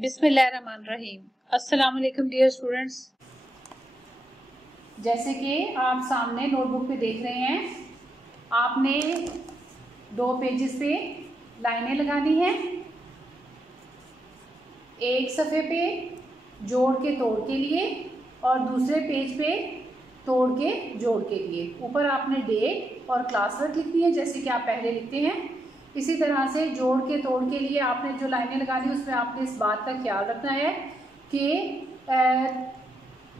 बिस्मिल्लाहिर्रहमानिर्रहीम। अस्सलाम वालेकुम डियर स्टूडेंट्स। जैसे कि आप सामने नोटबुक पे देख रहे हैं, आपने 2 पेजेस पे लाइनें लगानी हैं। एक सफ़े पे जोड़ के तोड़ के लिए और दूसरे पेज पे तोड़ के जोड़ के लिए। ऊपर आपने डेट और क्लास वर्क लिखनी है जैसे कि आप पहले लिखते हैं। इसी तरह से जोड़ के तोड़ के लिए आपने जो लाइनें लगानी है उसमें आपने इस बात का ख्याल रखना है कि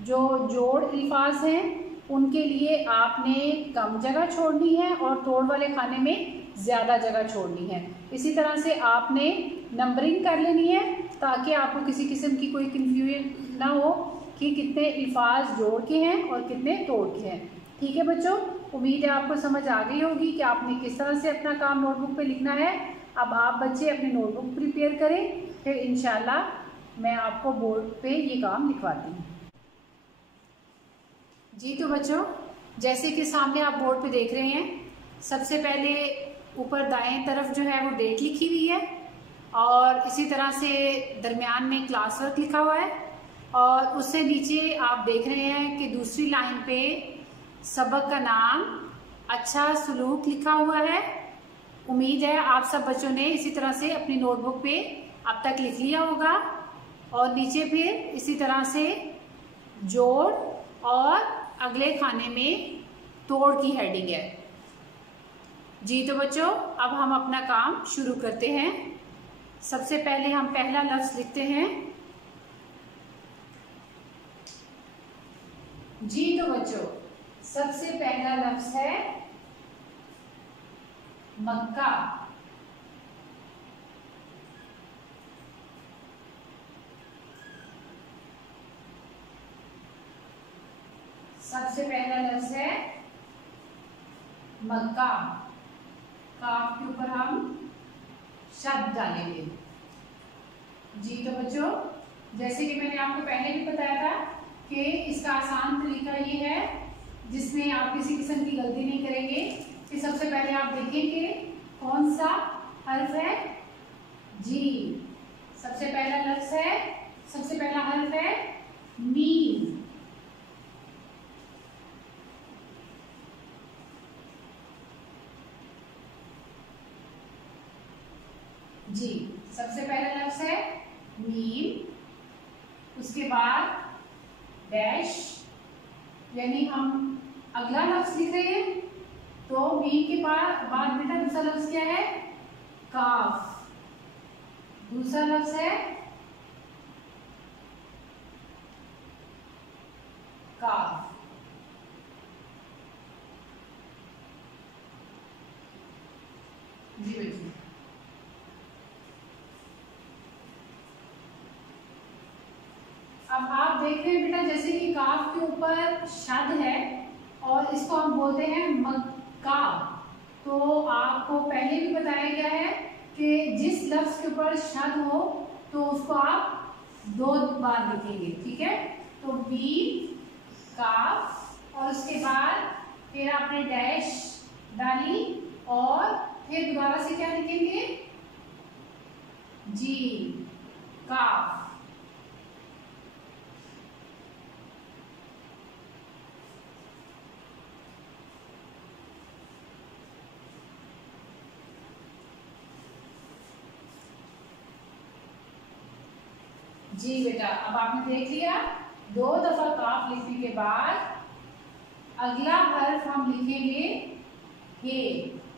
जो जोड़ अल्फाज हैं उनके लिए आपने कम जगह छोड़नी है और तोड़ वाले खाने में ज़्यादा जगह छोड़नी है। इसी तरह से आपने नंबरिंग कर लेनी है ताकि आपको किसी किस्म की कोई कन्फ्यूजन ना हो कि कितने अल्फाज जोड़ के हैं और कितने तोड़ के हैं। ठीक है बच्चों, उम्मीद है आपको समझ आ गई होगी कि आपने किस तरह से अपना काम नोटबुक पे लिखना है। अब आप बच्चे अपनी नोटबुक प्रिपेयर करें, फिर इंशाल्लाह मैं आपको बोर्ड पे ये काम लिखवाती हूँ। जी तो बच्चों, जैसे कि सामने आप बोर्ड पे देख रहे हैं, सबसे पहले ऊपर दाएं तरफ जो है वो डेट लिखी हुई है और इसी तरह से दरमियान में क्लास वर्क लिखा हुआ है और उससे नीचे आप देख रहे हैं कि दूसरी लाइन पे सबक का नाम अच्छा सलूक लिखा हुआ है। उम्मीद है आप सब बच्चों ने इसी तरह से अपनी नोटबुक पे अब तक लिख लिया होगा। और नीचे फिर इसी तरह से जोड़ और अगले खाने में तोड़ की हेडिंग है। जी तो बच्चों, अब हम अपना काम शुरू करते हैं। सबसे पहले हम पहला लफ्ज लिखते हैं। जी तो बच्चों, सबसे पहला लफ्ज है मक्का। सबसे पहला लफ्ज है मक्का। काफ के ऊपर हम शब्द डालेंगे। जी तो बच्चों, जैसे कि मैंने आपको पहले भी बताया था कि इसका आसान तरीका ये है जिसमें आप किसी किस्म की गलती नहीं करेंगे कि सबसे पहले आप देखेंगे कौन सा हर्फ है। जी, सबसे पहला लफ्ज है, सबसे पहला हर्फ है मीम। जी, सबसे पहला लफ्ज है मीम। उसके बाद डैश, यानी हम अगला लफ्ज लिख रहे हैं तो मीम के बाद बेटा दूसरा लफ्ज क्या है? काफ। दूसरा लफ्ज है काफ। जी बच्चों, अब आप देख रहे हैं बेटा जैसे कि काफ के ऊपर शद है और इसको हम बोलते हैं मक्का। तो आपको पहले भी बताया गया है कि जिस लफ्ज के ऊपर शद हो तो उसको आप 2 बार लिखेंगे। ठीक है, तो बी काफ और उसके बाद फिर आपने डैश डाली और फिर दोबारा से क्या लिखेंगे? जी काफ। जी बेटा, अब आपने देख लिया 2 दफा काफ लिखने के बाद अगला हर्फ हम लिखेंगे हे।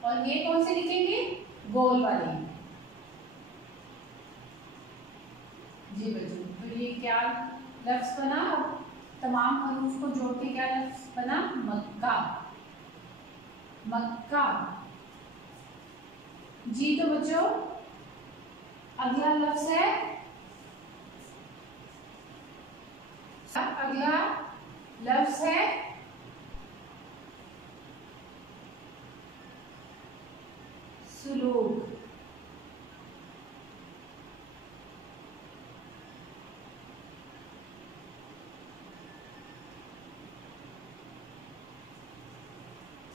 और ये कौन से लिखेंगे? गोल वाले। जी बच्चों, तो ये क्या लफ्ज बना? तमाम हरूफ को जोड़ के क्या लफ्ज बना? मक्का। मक्का। जी तो बच्चों, अगला लफ्ज है, अगला लफ्ज है सुलूक।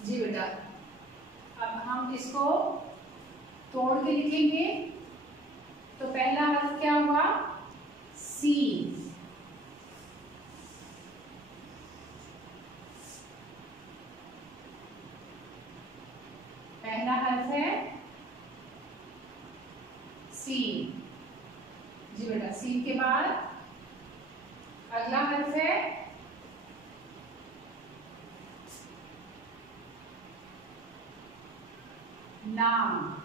जी बेटा, अब हम इसको तोड़ के लिखेंगे। तो पहला हर्फ क्या हुआ? सीन। पहला हर्फ है सीन। जी बेटा, सीन के बाद अगला हर्फ है लाम।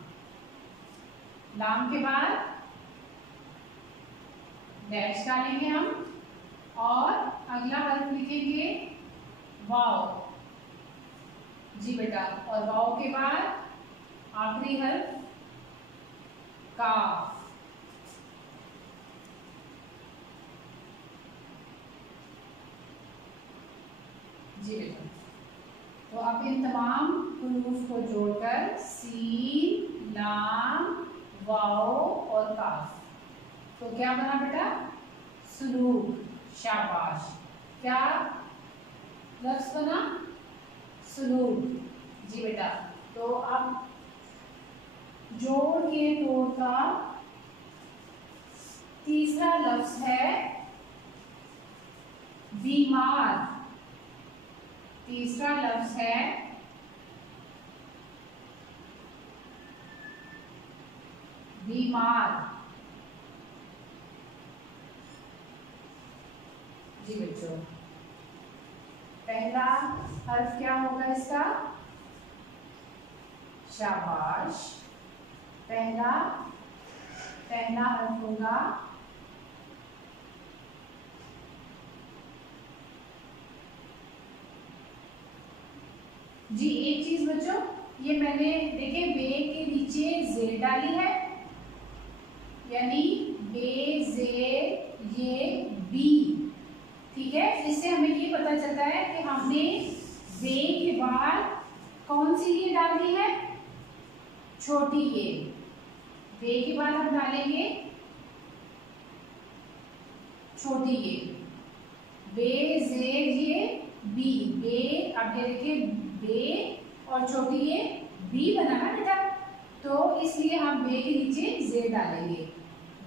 लाम के बाद डैश डालेंगे हम और अगला हर्फ लिखेंगे वाव। जी बेटा, और वाव के बाद आखिरी हर्फ काफ। जी बेटा, तो अब इन तमाम हुरूफ को जोड़कर सीन, लाम, वाओ और काफ, तो क्या बना बेटा? सुलूक। शाबाश। क्या लफ्ज बना? सुलूक। जी बेटा, तो अब जोड़ के तोड़ का तीसरा लफ्ज है बीमार। तीसरा लफ्ज है बीमार। जी बच्चों, पहला हर्फ क्या होगा इसका? शाबाश। पहला हर्फ होगा जी। एक चीज बच्चों, ये मैंने देखे बे के नीचे जेड डाली है, यानी बे जेड ये बी। ठीक है, इससे हमें ये पता चलता है कि हमने बे के बाद कौन सी ये डाल दी है? छोटी ये। बे के बाद हम डालेंगे छोटी ये। बे जेड ये बी। बे, अब ये देखिए बे और छोटी ये बी बना ना बेटा, तो इसलिए हम बे के नीचे जेड डालेंगे।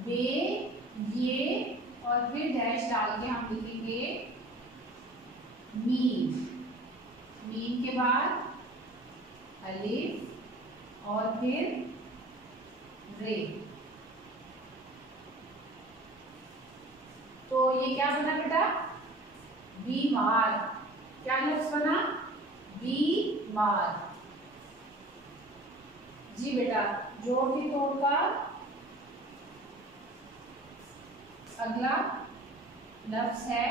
बे ये और फिर डैश डाल के हम लिखेंगे मीम। मीम के बाद अलिफ और फिर रे। तो ये क्या बना बेटा? बीमार। क्या लफ्ज बना? बीमार। जी बेटा, जोड़ के तोड़ का अगला लफ्ज है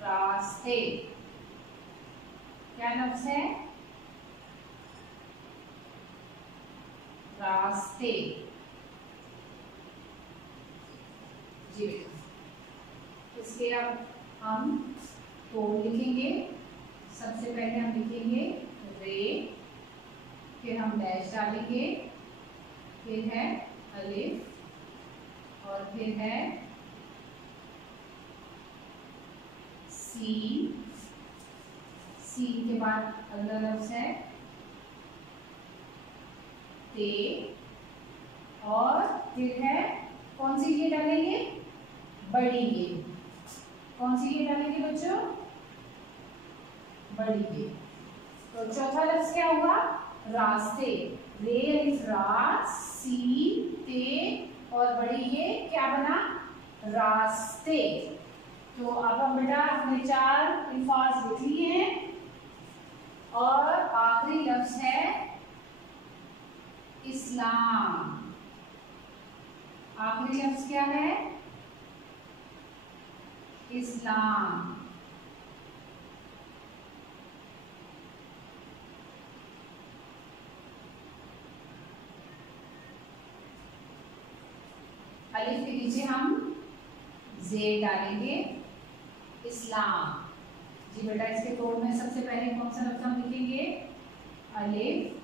रास्ते। क्या लफ्ज है? रास्ते। जी बेटा, इसके अब हम तोड़ लिखेंगे। सबसे पहले हम लिखेंगे रे, फिर हम डैश डालेंगे, फिर है अलिफ और फिर है सीन। सीन के बाद अगला लफ्ज है ते और फिर है कौन सी ये डालेंगे? बड़ी ये। कौन सी ये डालेंगे बच्चों? बड़ी ये। तो चौथा लफ्ज क्या हुआ? रास्ते। रे अलिफ रा, सी ते और बड़ी ये क्या बना? रास्ते। तो अब हम बेटा अपने 4 अल्फाज लिख लिए हैं और आखिरी लफ्ज है इस्लाम। आखिरी लफ्ज क्या है? इस्लाम। अलिफ के नीचे हम जेड डालेंगे, इस्लाम। जी बेटा, इसके तोड़ में सबसे पहले कौन सा लफ्ज हम लिखेंगे? अलिफ,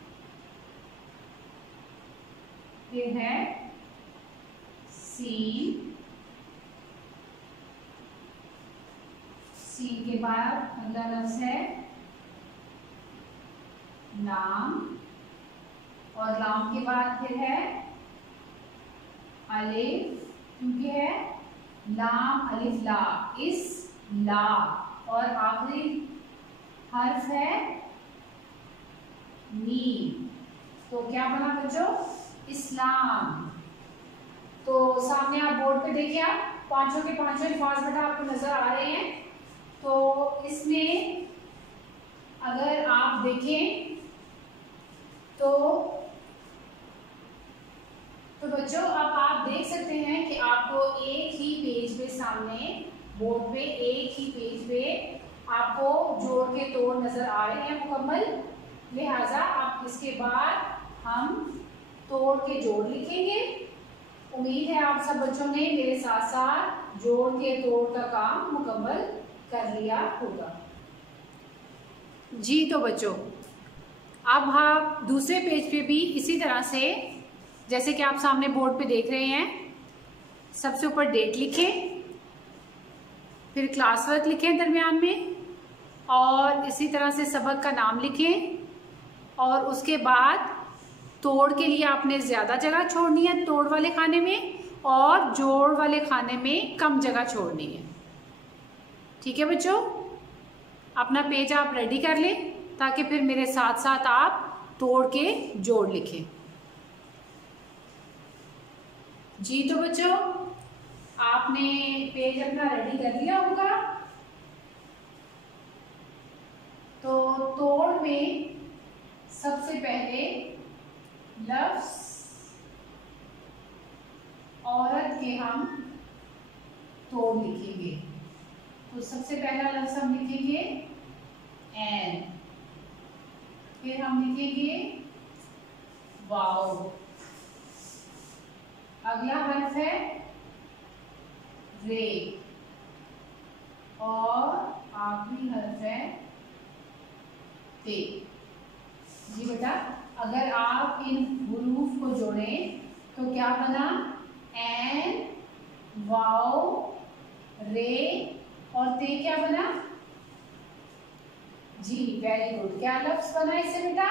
फिर है सीन, सीन के बाद अगला लफ्ज है लाम और लाम के बाद फिर है अलिफ, क्योंकि है लाम अलिफ ला, इस ला, और आखिरी हर्फ है मीम। तो क्या बना बच्चों? इस्लाम। तो सामने आप बोर्ड पे देखिए, आप पांचों के पांचों अल्फाज बेटा आपको नजर आ रहे हैं। तो इसमें अगर आप देखें तो बच्चों अब आप देख सकते हैं कि आपको एक ही पेज पे, सामने बोर्ड पे एक ही पेज पे आपको जोड़ के तोड़ नजर आ रहे हैं मुकम्मल। लिहाजा आप इसके बाद हम तोड़ के जोड़ लिखेंगे। उम्मीद है आप सब बच्चों ने मेरे साथ साथ जोड़ के तोड़ का काम मुकम्मल कर लिया होगा। जी तो बच्चों, अब आप दूसरे पेज पे भी इसी तरह से, जैसे कि आप सामने बोर्ड पे देख रहे हैं, सबसे ऊपर डेट लिखें, फिर क्लास वर्क लिखें दरमियान में, और इसी तरह से सबक का नाम लिखें, और उसके बाद तोड़ के लिए आपने ज़्यादा जगह छोड़नी है तोड़ वाले खाने में, और जोड़ वाले खाने में कम जगह छोड़नी है। ठीक है बच्चों, अपना पेज आप रेडी कर लें ताकि फिर मेरे साथ साथ आप तोड़ के जोड़ लिखें। जी तो बच्चों, आपने पेज अपना रेडी कर लिया होगा। तो तोड़ में सबसे पहले लफ्ज औरत के हम तोड़ लिखेंगे। तो सबसे पहला लफ्ज हम लिखेंगे एन, फिर हम लिखेंगे वाओ, अगला हर्फ है रे, और आखिरी हर्फ है ते। जी बेटा, अगर आप इन हुरूफ को जोड़ें तो क्या बना? एन, वाओ, रे और ते क्या बना? जी वेरी गुड। क्या लफ्ज बना इससे बेटा?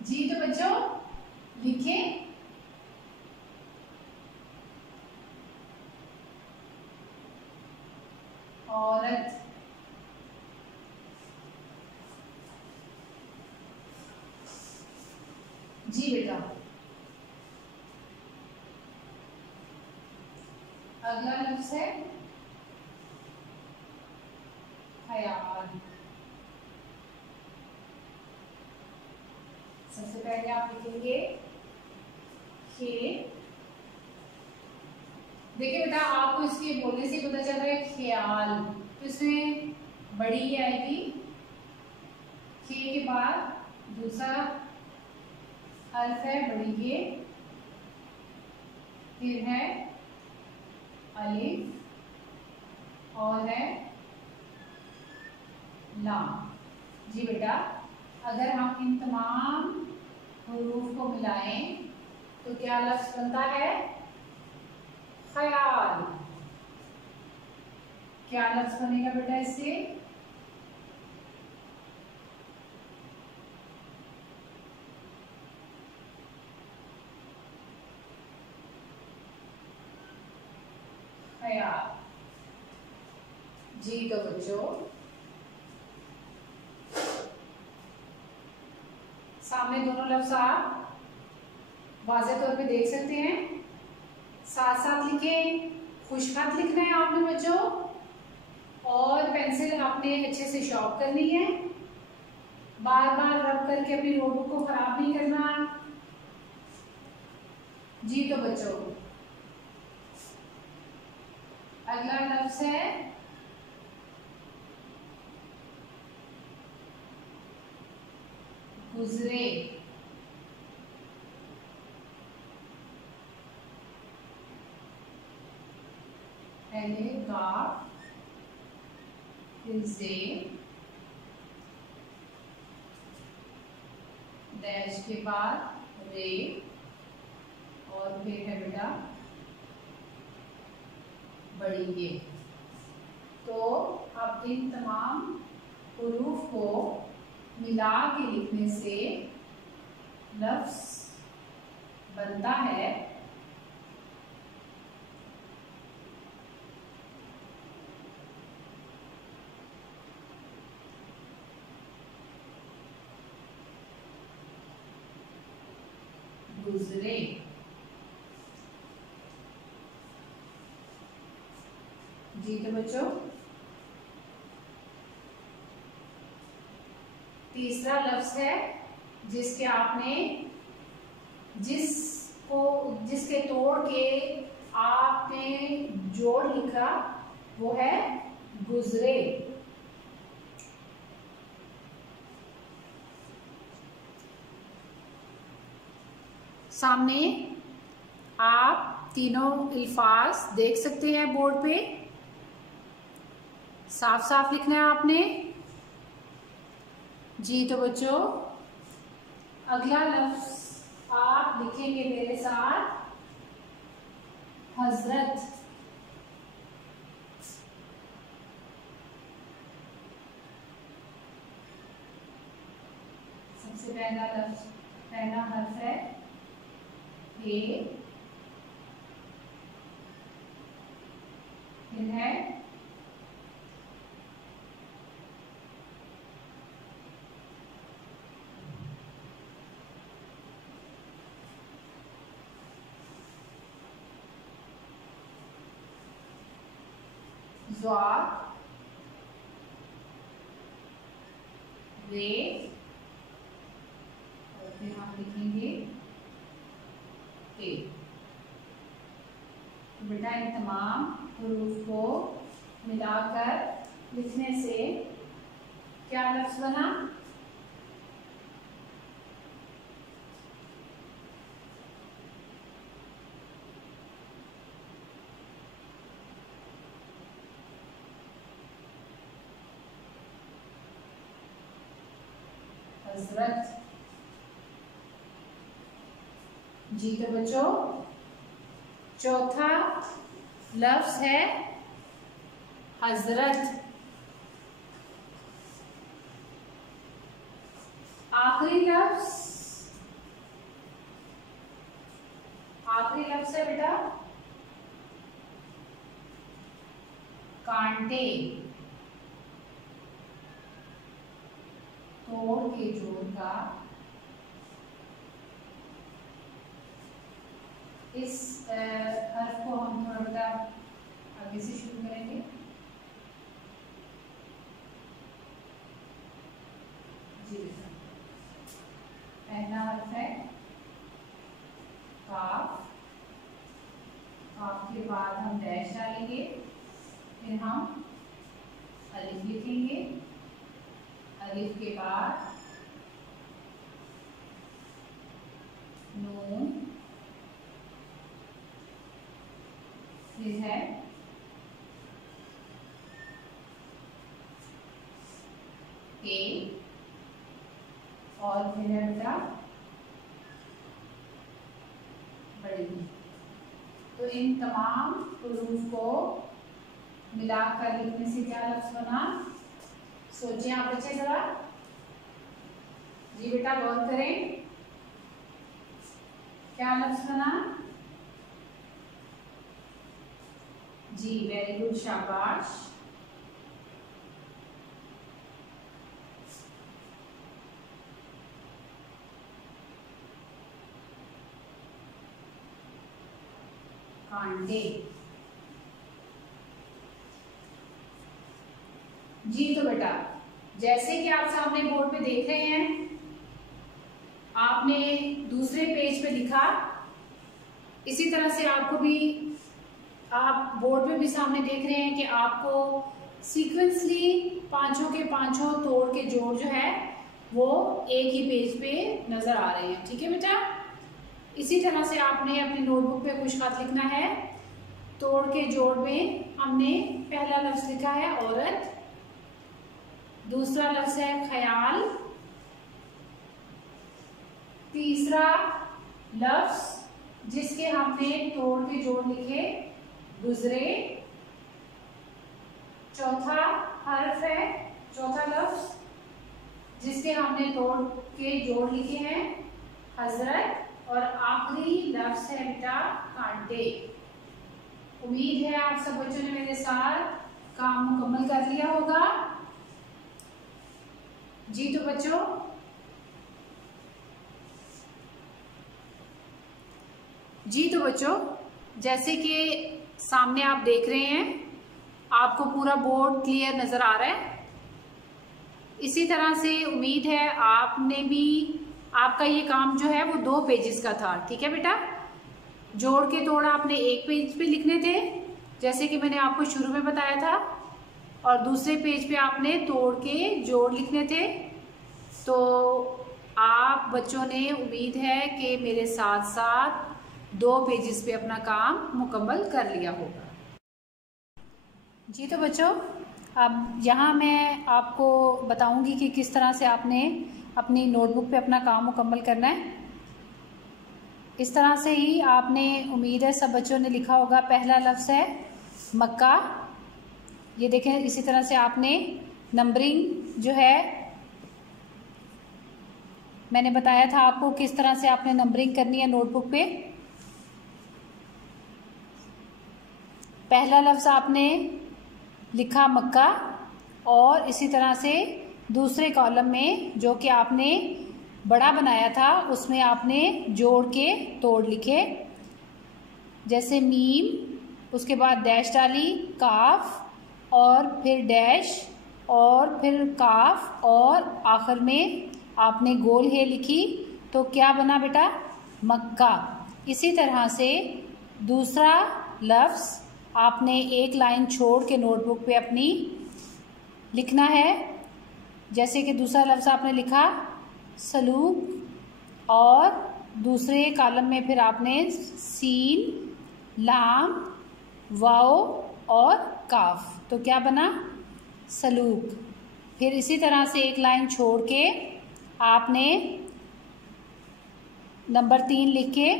जी तो बच्चों लिखें औरत। जी बेटा, अगला लफ्ज है ख्याल। सबसे पहले आप लिखेंगे खे। देखिए बेटा, आपको इसके बोलने से पता चल रहा है ख्याल, तो इसमें बड़ी आएगी। खे के बाद दूसरा हर्फ है बड़ी के, फिर है अलिफ, और है लाम। जी बेटा, अगर हम इन तमाम हुरूफ को मिलाएं तो क्या लफ्ज बनता है? ख्याल। क्या लफ्ज बनेगा बेटा इससे? ख्याल। जी तो बच्चों, सामने दोनों लफ्ज आप वाज़ेह तौर पे देख सकते हैं। साथ साथ लिखें। खुशखत लिखना है आपने बच्चों, और पेंसिल आपने अच्छे से शॉर्प करनी है। बार बार रब करके अपनी नोटबुक को खराब नहीं करना। जी तो बच्चों, अगला लफ्ज है गुजरे। पहले काफ, फिर से, डैश के बाद रे, और फिर है बेटा बड़ी ये। तो अब इन तमाम हुरूफ को मिला के लिखने से लफ्ज बनता है गुजरे। जी तो बच्चों, तीसरा लफ्ज है जिसके आपने जिसके तोड़ के आपने जोड़ लिखा, वो है गुजरे। सामने आप तीनों अल्फाज देख सकते हैं बोर्ड पे, साफ साफ लिखना है आपने। जी तो बच्चों, अगला लफ्ज आप लिखेंगे मेरे साथ, हजरत। सबसे पहला लफ्ज, पहला हर्फ है हे, फिर है ज़्वार, रे, और फिर हम लिखेंगे ए। बेटा इन तमाम हुरूफ को मिलाकर लिखने से क्या लफ्ज बना? हजरत। जी तो बच्चों, चौथा लफ्ज है हजरत। आखिरी लफ्ज है बेटा कांटे। तोड़ के जोड़ का इस हर्फ को हम थोड़ा बेटा आगे से शुरू करेंगे। जी बेटा, पहला हर्फ है काफ। काफ के बाद हम डैश डालेंगे, फिर हम अलिफ लिखेंगे। अलिफ के बाद नून, फिर है ए, और फिर है बेटा बड़ी। तो इन तमाम हुरूफ को मिलाकर लिखने से क्या लफ्ज बना? सोचिए आप बच्चे जरा। जी बेटा गौर करें, क्या लफ्ज बना? जी वेरी गुड, शाबाश। कांटे। जी तो बेटा, जैसे कि आप सामने बोर्ड पे देख रहे हैं, आपने दूसरे पेज पे लिखा, इसी तरह से आपको भी, आप बोर्ड पे भी सामने देख रहे हैं कि आपको सीक्वेंसली पांचों के पांचों तोड़ के जोड़ जो है वो एक ही पेज पे नजर आ रहे हैं। ठीक है बेटा, इसी तरह से आपने अपनी नोटबुक पे कुछ खत लिखना है। तोड़ के जोड़ में हमने पहला लफ्ज लिखा है औरत, दूसरा लफ्ज है ख्याल, तीसरा लफ्ज जिसके हमने तोड़ के जोड़ लिखे गुजरे, चौथा हर्फ है, चौथा लफ्ज जिसके हमने तोड़ के जोड़ लिखे हैं हजरत, और आखिरी लफ्ज है बेटा कांटे। उम्मीद है आप सब बच्चों ने मेरे साथ काम मुकम्मल कर लिया होगा। जी तो बच्चों जैसे कि सामने आप देख रहे हैं, आपको पूरा बोर्ड क्लियर नजर आ रहा है। इसी तरह से उम्मीद है आपने भी, आपका ये काम जो है वो 2 पेजेस का था। ठीक है बेटा, जोड़ के तोड़ आपने 1 पेज पे लिखने थे जैसे कि मैंने आपको शुरू में बताया था, और दूसरे पेज पे आपने तोड़ के जोड़ लिखने थे। तो आप बच्चों ने उम्मीद है कि मेरे साथ साथ 2 पेजेस पे अपना काम मुकम्मल कर लिया होगा। जी तो बच्चों, अब यहाँ मैं आपको बताऊंगी कि किस तरह से आपने अपनी नोटबुक पे अपना काम मुकम्मल करना है। इस तरह से ही आपने, उम्मीद है सब बच्चों ने लिखा होगा। पहला लफ्ज़ है मक्का। ये देखें, इसी तरह से आपने नंबरिंग जो है, मैंने बताया था आपको किस तरह से आपने नंबरिंग करनी है नोटबुक पे। पहला लफ्ज़ आपने लिखा मक्का, और इसी तरह से दूसरे कॉलम में जो कि आपने बड़ा बनाया था उसमें आपने जोड़ के तोड़ लिखे, जैसे मीम, उसके बाद डैश डाली, काफ और फिर डैश और फिर काफ और आखिर में आपने गोल है लिखी। तो क्या बना बेटा? मक्का। इसी तरह से दूसरा लफ्ज़ आपने एक लाइन छोड़ के नोटबुक पे अपनी लिखना है। जैसे कि दूसरा लफ्ज़ आपने लिखा सलूक, और दूसरे कॉलम में फिर आपने सीन, लाम, वाओ और काफ। तो क्या बना? सलूक। फिर इसी तरह से एक लाइन छोड़ के आपने नंबर 3 लिख के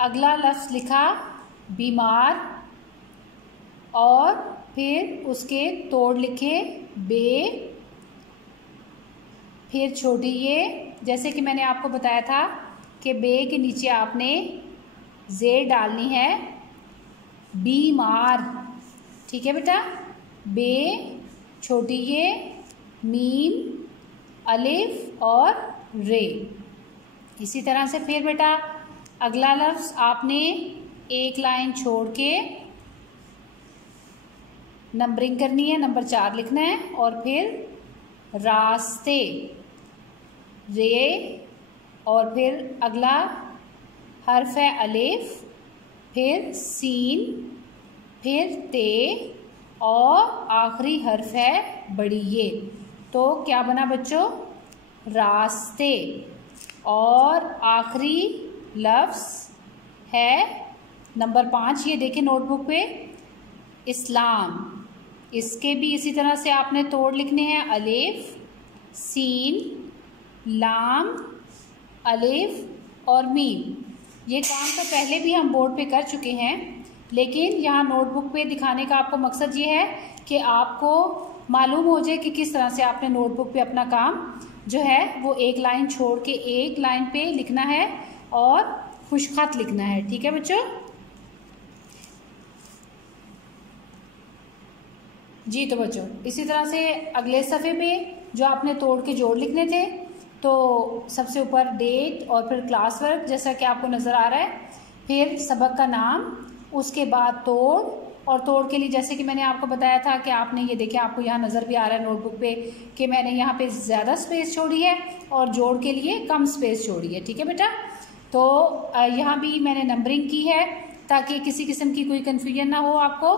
अगला लफ्ज़ लिखा बीमार, और फिर उसके तोड़ लिखे बे, फिर छोटी ये, जैसे कि मैंने आपको बताया था कि बे के नीचे आपने जे डालनी है, बीमार। ठीक है बेटा, बे, छोटी ये, मीम, अलिफ और रे। इसी तरह से फिर बेटा अगला लफ्ज़ आपने एक लाइन छोड़ के नंबरिंग करनी है, नंबर 4 लिखना है, और फिर रास्ते, रे, और फिर अगला हर्फ है अलिफ, फिर सीन, फिर ते, और आखिरी हर्फ है बड़ी ये। तो क्या बना बच्चों? रास्ते। और आखिरी लफ्ज़ है नंबर 5, ये देखें नोटबुक पे, इस्लाम। इसके भी इसी तरह से आपने तोड़ लिखने हैं, अलिफ, सीन, लाम, अलिफ और मीम। ये काम तो पहले भी हम बोर्ड पे कर चुके हैं, लेकिन यहाँ नोटबुक पे दिखाने का आपको मकसद ये है कि आपको मालूम हो जाए कि किस तरह से आपने नोटबुक पे अपना काम जो है वो एक लाइन छोड़ के एक लाइन पे लिखना है और खुशखत लिखना है। ठीक है बच्चों? जी तो बच्चों, इसी तरह से अगले सफ़े पे जो आपने तोड़ के जोड़ लिखने थे, तो सबसे ऊपर डेट और फिर क्लास वर्क जैसा कि आपको नज़र आ रहा है, फिर सबक का नाम, उसके बाद तोड़, और तोड़ के लिए जैसे कि मैंने आपको बताया था कि आपने ये देखिए, आपको यहाँ नज़र भी आ रहा है नोटबुक पे कि मैंने यहाँ पे ज़्यादा स्पेस छोड़ी है और जोड़ के लिए कम स्पेस छोड़ी है। ठीक है बेटा? तो यहाँ भी मैंने नंबरिंग की है ताकि किसी किस्म की कोई कन्फ्यूजन ना हो आपको।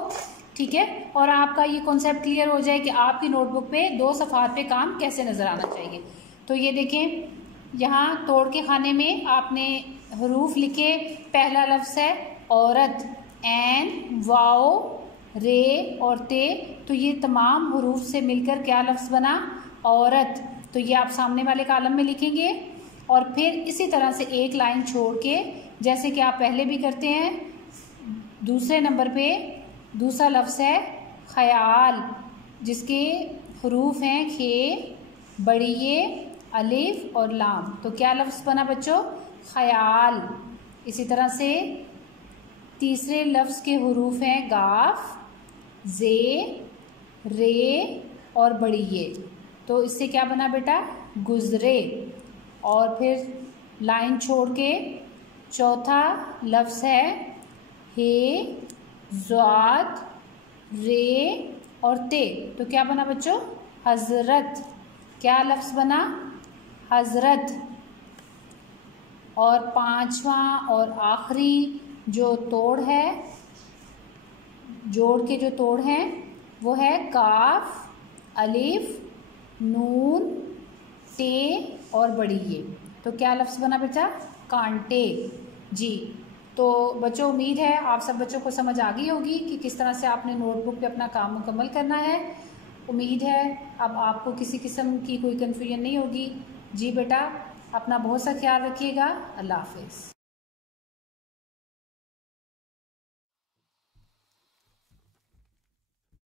ठीक है? और आपका ये कॉन्सेप्ट क्लियर हो जाए कि आपकी नोटबुक पे 2 सफ़हात पे काम कैसे नज़र आना चाहिए। तो ये देखें, यहाँ तोड़ के खाने में आपने हरूफ लिखे। पहला लफ्ज़ है औरत, एन, वाओ, रे और ते। तो ये तमाम हरूफ से मिलकर क्या लफ्ज़ बना? औरत। तो ये आप सामने वाले कॉलम में लिखेंगे, और फिर इसी तरह से एक लाइन छोड़ के जैसे कि आप पहले भी करते हैं, दूसरे नंबर पे दूसरा लफ्ज़ है ख़याल, जिसके हरूफ हैं खे, बड़ी ये, अलिफ और लाम। तो क्या लफ्ज़ बना बच्चों? ख़याल। इसी तरह से तीसरे लफ्ज़ के हुरूफ हैं गाफ, जे, रे और बड़ी ये। तो इससे क्या बना बेटा? गुज़रे। और फिर लाइन छोड़ के चौथा लफ्ज़ है हे, ज़ाद, रे और ते। तो क्या बना बच्चों? हज़रत। क्या लफ्ज़ बना? हज़रत। और पांचवा और आखिरी जो तोड़ है, जोड़ के जो तोड़ हैं वो है काफ, अलिफ, नून, ते और बड़ी ये। तो क्या लफ्ज़ बना बेटा? कांटे। जी, तो बच्चों उम्मीद है आप सब बच्चों को समझ आ गई होगी कि किस तरह से आपने नोटबुक पे अपना काम मुकम्मल करना है। उम्मीद है अब आपको किसी किस्म की कोई कन्फ्यूजन नहीं होगी। जी बेटा, अपना बहुत सा ख्याल रखिएगा। अल्लाह हाफिज़।